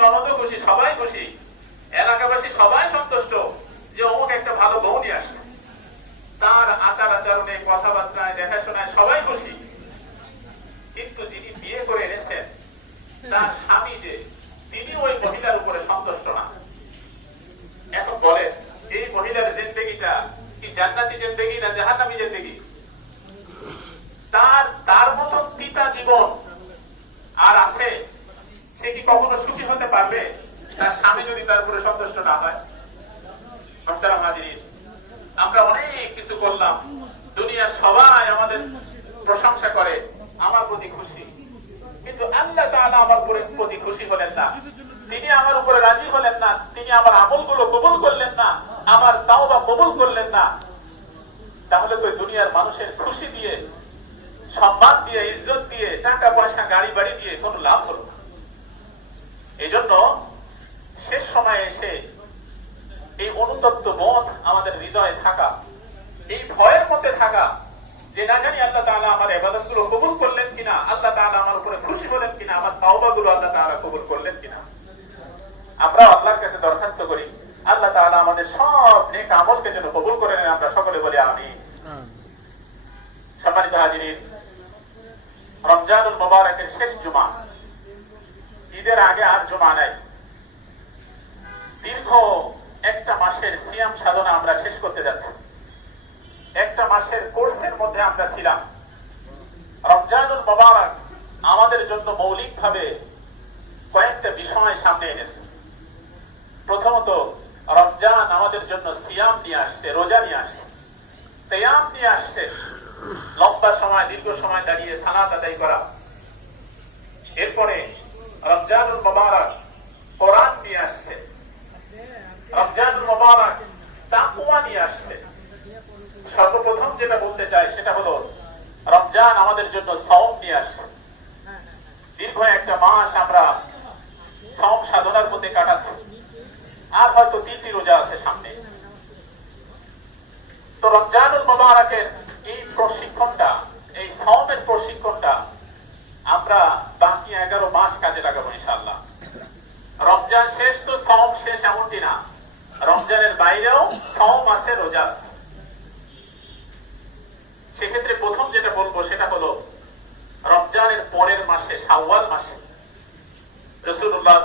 ননদও খুশি, সবাই খুশি। এলাকাবাসী সবাই সন্তুষ্ট যে অমুক একটা ভালো বউ নিয়ে আসছে। তার আচার আচরণে, কথাবার্তায়, দেখাশোনায় সবাই খুশি। কিন্তু যিনি বিয়ে করে এনেছেন, তার স্বামী যে, তিনি ওই মহিলার উপরে সন্তুষ্ট না। এখন বলেন, এই মহিলার জিন্দগিটা কি জান্নাতি জিন্দগি না জাহান্নামী জিন্দগি তার তার মতন পিতা জীবন আর আছে সে কি কখনো সুখী হতে পারবে তার স্বামী যদি তার উপরে সন্তুষ্ট না হয়। আমরা অনেক কিছু করলাম। দুনিয়ার সবাই আমাদের প্রশংসা করে, আমার প্রতি খুশি। কিন্তু আল্লাহ আমার প্রতি খুশি হলেন না। তিনি আমার উপরে রাজি হলেন না। তিনি আমার আমলগুলো কবুল করলেন না। আমার তাওবা কবুল করলেন না। তাহলে তো দুনিয়ার মানুষের খুশি দিয়ে, সম্মান দিয়ে, ইজ্জত দিয়ে টাকা পয়সা গাড়ি বাড়ি দিয়ে কোনো লাভ হলো না। এই জন্য শেষ সময়ে এসে এই অনুতপ্ত বোধ আমাদের হৃদয়ে থাকা এই ভয়ের মধ্যে থাকা যে না জানি আল্লাহ তাআলা আমার এবাদতগুলো কবুল করলেন কিনা আল্লাহ তাআলা আমার উপরে খুশি হলেন কিনা আমার তাওবা গুলো আল্লাহ তাআলা কবুল করলেন কিনা আমরা আল্লাহর কাছে দরখাস্ত করি আল্লাহ তাআলা আমাদের সব নেক আমলকে যেন কবুল করে নেন আমরা সকলে বলি আমি সম্মানিত হাজিরিন রমজানুল মোবারকের শেষ জুমা ঈদের আগে আর জুমা নাই দীর্ঘ একটা মাসের সিয়াম সাধনা আমরা শেষ করতে যাচ্ছি। একটা মাসের কোর্সের মধ্যে আমরা ছিলাম। রমজানুল মোবারক আমাদের জন্য মৌলিকভাবে কয়েকটা বিষয় সামনে এনেছে। প্রথমত, রমজান আমাদের জন্য সিয়াম নিয়ে আসছে, রোজা নিয়ে আসছে। তেয়াম নিয়ে আসছে। লম্বা সময়, দীর্ঘ সময় দাঁড়িয়ে সালাত আদায় করা। এরপরে রমজানুল মোবারক কোরআন নিয়ে আসছে। রমজানুল মোবারক তাকুয়া নিয়ে আসছে। সর্বপ্রথম যেটা বলতে চাই, সেটা হলো, রমজান আমাদের জন্য সওম নিয়ে আসছে। দীর্ঘ একটা মাস আমরা সওম সাধনার মধ্যে কাটাচ্ছি। আর হয়তো তিনটি রোজা আছে সামনে। তো রমজানুল মোবারকের এই প্রশিক্ষণটা, এই সওমের প্রশিক্ষণটা আমরা বাকি এগারো মাস কাজে লাগাবো ইনশাল্লাহ রমজান শেষ তো সওম শেষ এমনটি না রমজানের বাইরেও সওম আছে রোজা সেক্ষেত্রে প্রথম যেটা বলব সেটা হলো রমজানের পরের মাসে, শাওয়াল মাসে। রসুল্লাহ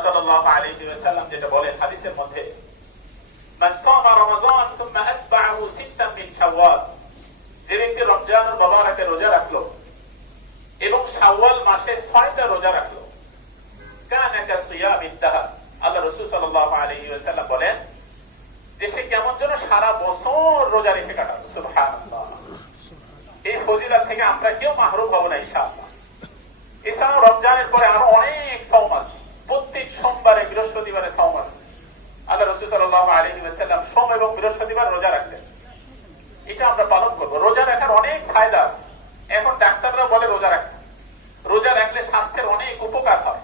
আলাইহি ওয়াসাল্লাম যেটা বলেন হাদিসের মধ্যে যে ব্যক্তি মুবারকে রোজা রাখল এবং শাওয়াল মাসে ছয়টা রোজা রাখল আল্লাহ রাসূল সাল্লাল্লাহু আলাইহি ওয়াসাল্লাম বলেন সারা বছর রোজা রেখে সুবহানাল্লাহ। এই ফজিলত থেকে আমরা কেউ মাহরুম হব না, ইনশাআল্লাহ। এছাড়াও রমজানের পরে আরও অনেক সওম আছে। প্রত্যেক সোমবারে বৃহস্পতিবারে সওম আছে। আল্লাহ রসুল সাল্লাল্লাহু আলাইহি ওয়াসাল্লাম সোম এবং বৃহস্পতিবার রোজা রাখতেন। এটা আমরা পালন করব। রোজা রাখার অনেক ফায়দা আছে। এখন ডাক্তাররা বলে রোজা রাখতে। রোজা রাখলে স্বাস্থ্যের অনেক উপকার হয়।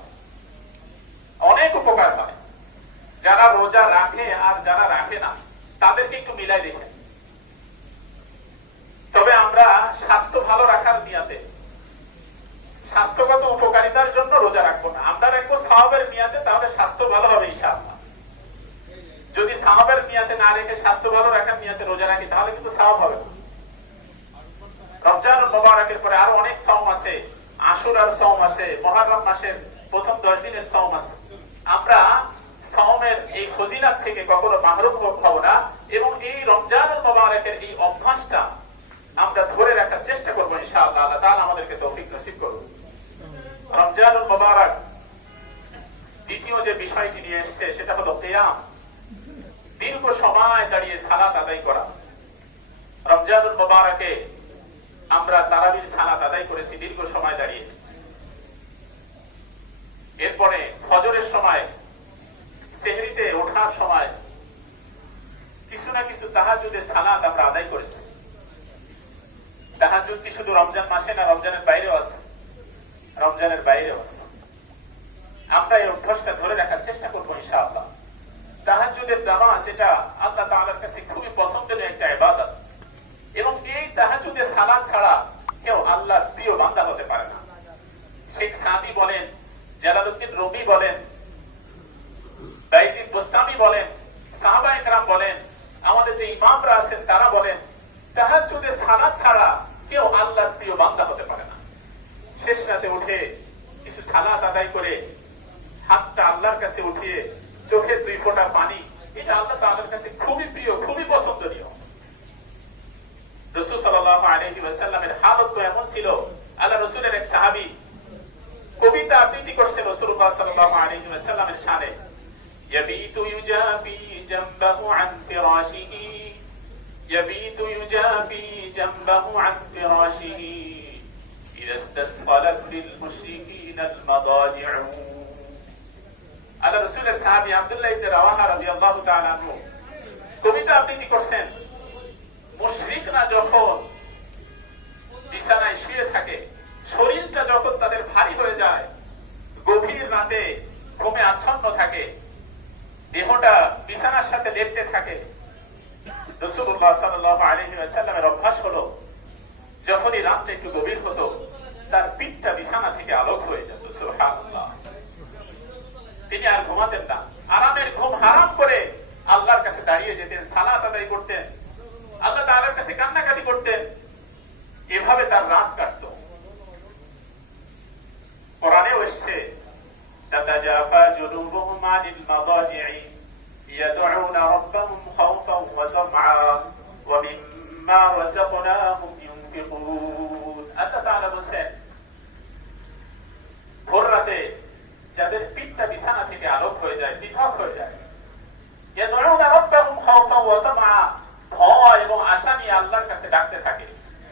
অনেক উপকার হয়। যারা রোজা রাখে আর যারা রাখে না তাদেরকে একটু মিলাই দেখেন। তবে আমরা স্বাস্থ্য ভালো রাখার নিয়াতে, স্বাস্থ্যগত উপকারিতার জন্য রোজা রাখব না। আমরা রাখব সাহাবের নিয়াতে, তাহলে স্বাস্থ্য ভালো হবে ইনশাআল্লাহ। যদি সাহাবের নিয়াতে না রেখে স্বাস্থ্য ভালো রাখার নিয়াতে রোজা রাখি, তাহলে কিন্তু সাহাব হবে রমজান মোবারকের পরে আরও অনেক সম আছে। আশুরার সওম আছে, মহারম মাসের প্রথম দশ দিনের সম আছে। আমরা সমের এই ফজিলাত থেকে কখনো মাহরুম হব না। এবং এই রমজান মোবারকের এই অভ্যাসটা আমরা ধরে রাখার চেষ্টা করব ইনশাআল্লাহ। আমাদেরকে তৌফিক নসিব করুন রমজানুল মোবারক দ্বিতীয় যে বিষয়টি নিয়ে এসেছে, সেটা হলো কেয়াম। দীর্ঘ সময় দাঁড়িয়ে সালাত আদায় করা। রমজানুল মোবারকে আমরা তারাবির সালাত আদায় করেছি দীর্ঘ সময় দাঁড়িয়ে। এরপরে ফজরের সময়, সেহরিতে ওঠার সময় কিছু না কিছু তাহাজুদের সালাদ আমরা আদায় করেছি। তাহাজুদ কি শুধু রমজান মাসে না রমজানের বাইরেও আছে? রমজানের বাইরেও আছে। আমরা এই অভ্যাসটা ধরে রাখার চেষ্টা করব ইনশাআল্লাহ। তাহাজুদের আল্লাহ কাছে খুবই পছন্দের একটা এবং এই তাহাজুদের ছাড়া কেউ আল্লাহর প্রিয় বান্দা হতে পারে না। শেখ সাদি বলেন, জালালউদ্দিন রবি বলেন বলেন একরাম বলেন ইমামরা আছেন তারা বলেন তাহার যদি ছাড়া কেউ আল্লাহর প্রিয় বান্দা হতে পারে না। শেষ রাতে উঠে কিছু সালাদ আদায় করে হাতটা আল্লাহর কাছে উঠিয়ে চোখে দুই ফোঁটা পানি, এটা আল্লাহ তাদের কাছে খুবই প্রিয়, খুবই পছন্দনীয়। রসুল সাল্লাহ আলহি ওয়াসাল্লামের হালত তো এমন ছিল, আল্লাহ রসুলের এক সাহাবি কবিতা আবৃত্তি করছে রসুল সাল্লাহ আলহি ওয়াসাল্লামের সানে ইয়াবিতু ইউজাবি جنبه عن فراشه يبيت يجافي جنبه عن فراشه إذا استثقلت للمشركين المضاجع আল্লাহ রসুলের সাহাবী আব্দুল্লাহ ইবনে রাওয়াহা রাদিয়াল্লাহু তাআলা আনহু কবিতা আবৃত্তি করছেন মুশরিকরা যখন বিছানায় শুয়ে থাকে শরীরটা যখন তাদের ভারী হয়ে যায় গভীর রাতে ঘুমে আচ্ছন্ন থাকে ওটা বিছানার সাথে লেপতে থাকে। অভ্যাস যখনই রাতটা একটু গভীর হতো, তার পিঠটা বিছানা থেকে আলোক হয়ে যেত তিনি আর ঘুমাতেন না। আরামের ঘুম হারাম করে আল্লাহর কাছে দাঁড়িয়ে যেতেন করতেন, আল্লাহ কাছে কান্নাকাটি করতেন। এভাবে তার রাত কাটত। কোরআনেও এসছে দাদা يدعون ربهم خوفا وطمعا ومما رزقهم